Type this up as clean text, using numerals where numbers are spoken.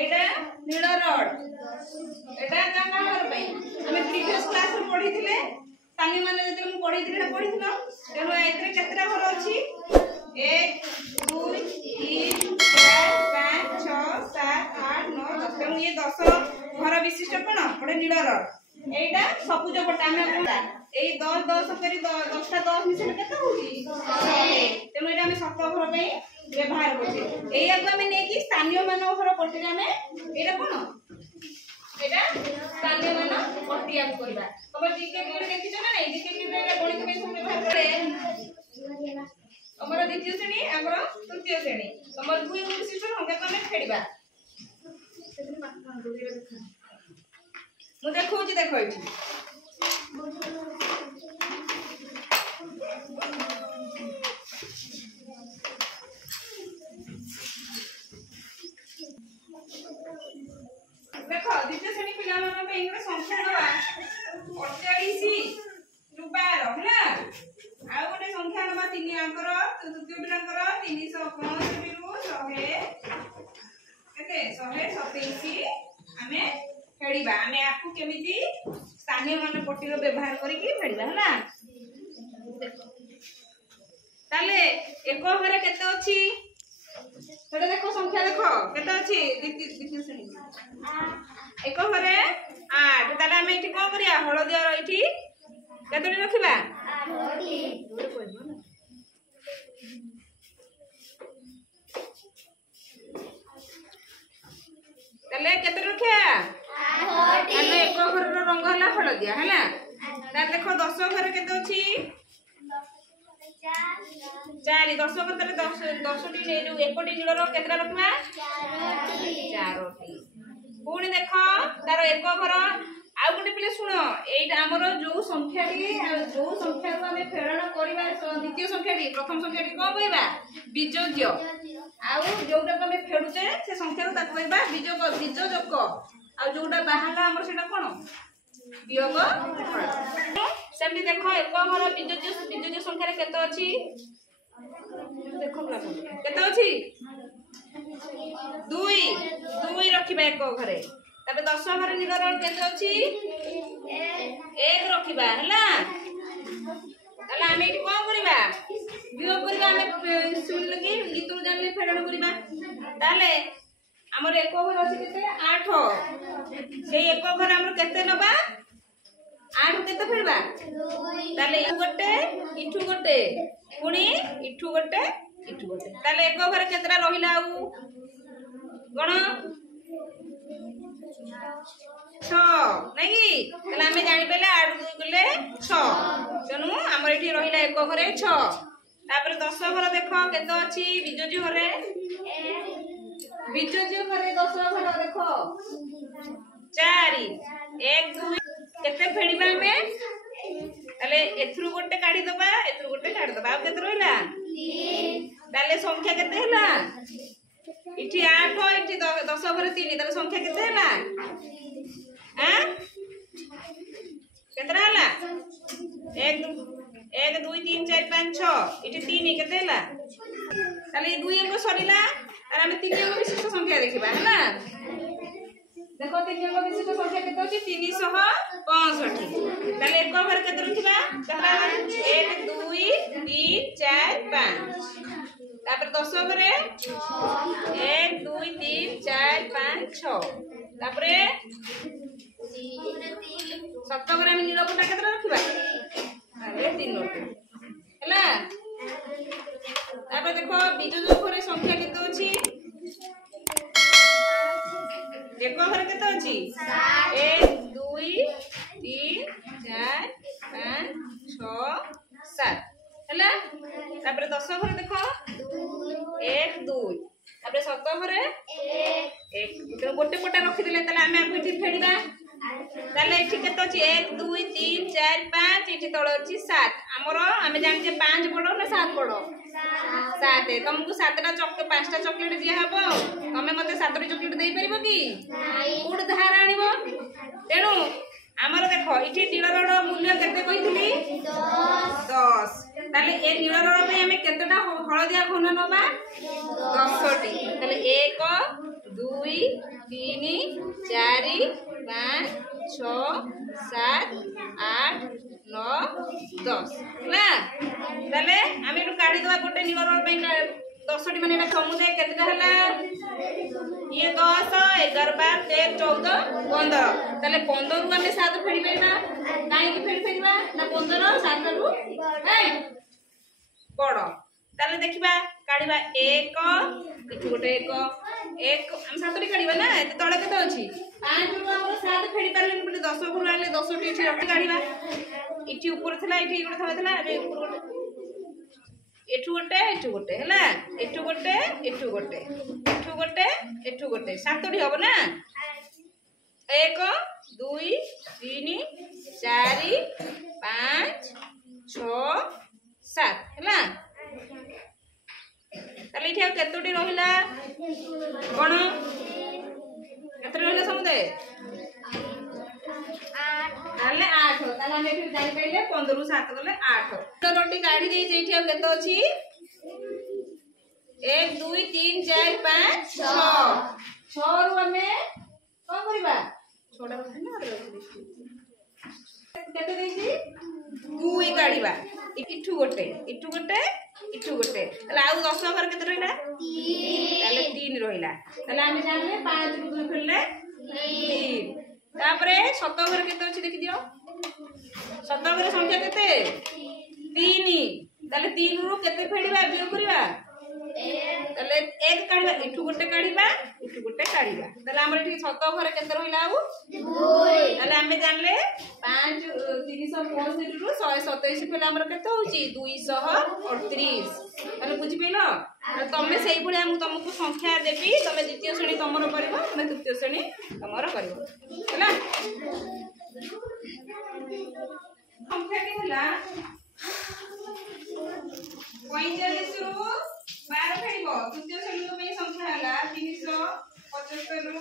एटा नील rod एटा का घर पे हमें प्रीवियस क्लास में पढ़ी थिले तानी माने जते हम पढ़ी थिले पढ़िथिलो तेनो एतरे केतरा घर अछि 1 2 3 4 5 6 7 8 9 10 तेनु ये 10 घर विशिष्ट कोन पड़े नील रड एटा सबुज पटा में कोनटा ए 10 10 करी 10 टा 10 मिसे केते होची तेनु एटा हमें सत घर पे व्यवहार करछे एया को हमें नेकी स्थानीय मानव घर पट्टी में एटा कोन एटा स्थानीय मानव पट्टी आप करबा तब जीके वीडियो देखि छ ना नहीं जीके वीडियो रे गणित में सब व्यवहार करे हमर द्वितीय श्रेणी हमर तृतीय श्रेणी हमर दुई विशिष्ट संख्या को हमें फेड़िबा मु देखौची देखो इठी देखो द्वितीय श्रेणी पिला मन पे इंग्लिश संख्या दवा 48 टू 12 हैला आ गोटे संख्या नबा 3 अंकर तृतीय पिलांकर 365 रु 100 केते 127 हमें फेड़िबा हमें आपको केमिति स्थानीय मन पट्टी रो व्यवहार करिकि फेड़िबा हैला ताले एक घरे केते अछि सेटा देखो संख्या देखो केते अछि द्वितीय श्रेणी एक घरे 8 ताले हमें इठी कोन करिया हळदिया रो इठी केतोडी रखिबा 8 ताले केते रखिया हमें एक घर रो रंग हला हळदिया हैला ताले देखो 10 घर केते अछि 4 10 घर ताले 10 टी ने जो एकोटी नील रो केतरा रखबा 4टी पुणी देखो तार एक घर आ गोटे पिले सुनो एटा हमरो जो संख्याटी जो संख्या को हमें फेरण करबा द्वितीय संख्याटी प्रथम संख्याटी को कहबा बीजोज्य आ जोटा को हमें फेडुचे से संख्या को ता कहबा बीजोजक आ जोटा बाहला हमर सेटा कोन वियोग सेमि देखो एक घर बीजोज्य संख्या रे केते अछि देखो केते अछि 2 रखिबा एक घरे तबे 10 घर नील रड केते अछि 1 रखिबा हैला ताला हमें इठी कोन करिबा वियोग करिबा हमें सुन लगी गीतु जानले फेडण करिबा ताले हमर एक घर अछि केते 8 से एक घर हमर केते नबा 8 केते फेडबा ताले इठू गोटे पुनी इठू गोटे ताले एक घर केतरा रहिला आउ गण 6 नहीं ताले हमें जानि पेले 8 2 गले 6 तेनु हमर एठी रहिला एक घरे 6 तापर 10 घर देखो केते अछि बीजोजी घरे 10 घर देखो 4 1 2 केते फेडिबा में ताले एथरु गोटे काढी दबा एथरु गोटे काढी दबा आ केते रहिला 3 ताले संख्या केते हैला इठी 8 इठी 10 घरे 3 ताले संख्या केते हैला हैं केतरा हैला 1 2 3 4 5 6 इठी 3 केते हैला ताले 2 अंक सरीला और हम 3 अंक विशिष्ट संख्या देखिबा हैला देखो 3 अंक विशिष्ट संख्या केते अछि 365 ताले एक घर केते रखिबा कहला 1 2 3 4 5 तापर 10 घरे 1 2 3 4 5 6 तापर 7 घरे हम नील पटा केते रखिबा ताले 3 हैला तापर देखो बीजोज घरे संख्या केते अछि एक घर केते अछि 1 2 3 4 5 6 7 हैला तापर 10 घर देखो 1 2 तापर 7 घरे 1 गोटे पटा रखि दिले ताले हमें आपु इठी फेडिबा ताले इठी केते अछि 1 2 3 4 5 इठी तळ अछि 7 हमरो हमें जानि जे 5 बडो ना 7 बडो 7 तुमको 7टा चॉकलेट 5टा चॉकलेट दिया हबो तमे मते 7टी चॉकलेट देई परिबो की नाही गुड धार आनिबो तेनु हमरो देखो इठी नील रड मूल्य केते कहितली 10 ताले ए नील रड पे हमें केतेटा हळदिया घन नबा 10टी ताले 1 2 3 4 5 6 7 8 9 10 ହେଲା ତାହେଲେ ଆମେ ଏଠୁ କାଢି ଦବା ଗୋଟେ ନିୟର ପାଇଁ 10ଟି ମାନେ এটা ସମୁଦାୟ କେତେଟା ହେଲା ये 10 11 12 13 14 15 তাহলে 15 ରୁ ଆମେ 7 ଫେଡି ପାରିବା କାହିଁକି ଫେଡି ପାରିବା ନା 15 7 ରୁ ବଡ ତାହେଲେ ଦେଖିବା କାଢିବା 1 ଏଠୁ ଗୋଟେ 1 ଆମେ 7ଟି କାଢିବା ନା ଏତେ ତଳେ କେତେ ଅଛି 5 ରୁ ଆମର 7 ଫେଡି ପାରିଲେନି ବୋଲି 10 ଉପରୁ ଆଣିଲେ 10ଟି ଏଠି ରଖି କାଢିବା ଏଠି ଉପରେ ଥିଲା ଏଠି ଗୋଟେ ଥିଲା ଆମେ ଉପର ଗୋଟେ एठू गोटे है एठू गोटे एठू गोटे एठू गोटे एठू गोटे 7टी हम ना 1 2 3 4 5 6 7 है ताले इठी केतोटी रहिला कोन केते रहिला समुदाय 8 ताले हम एठी जानि पाइले 15 ରୁ 7 गले 8 रोटी काढी देई जेठी आ केतो अछि 1 2 3 4 5 6 6 ରୁ हमें कोन करिबा छोटा केते देइछि 2 काढिबा इठू गोटे इठू गोटे इठू गोटे ताले आ 10 घर केते रहिला 3 ताले 3 रहिला ताले हम जानले 5 ରୁ 2 फेलले 3 तापरे 7 घर केते अछि देखि दियो 7 घर संख्या केते 3 ताले 3 ରୁ केते फेडिबा बियो करिबा ताले 1 काढिबा इठू गोटे काढिबा ताले हमर एठी 7 घर केते रहिला आ 2 ताले हमें जानले 5 365 ରୁ 127 फेला हमर केते होची 238 ताले बुझि पेलो तमे सेही भलिया हम तुमको संख्या देबी तमे द्वितीय श्रेणी तमरो करबो तमे तृतीय श्रेणी तमरो करबो हैला संख्या के हला 45 ରୁ 12 फेडिबो तृतीय श्रेणी में संख्या हला 375 ରୁ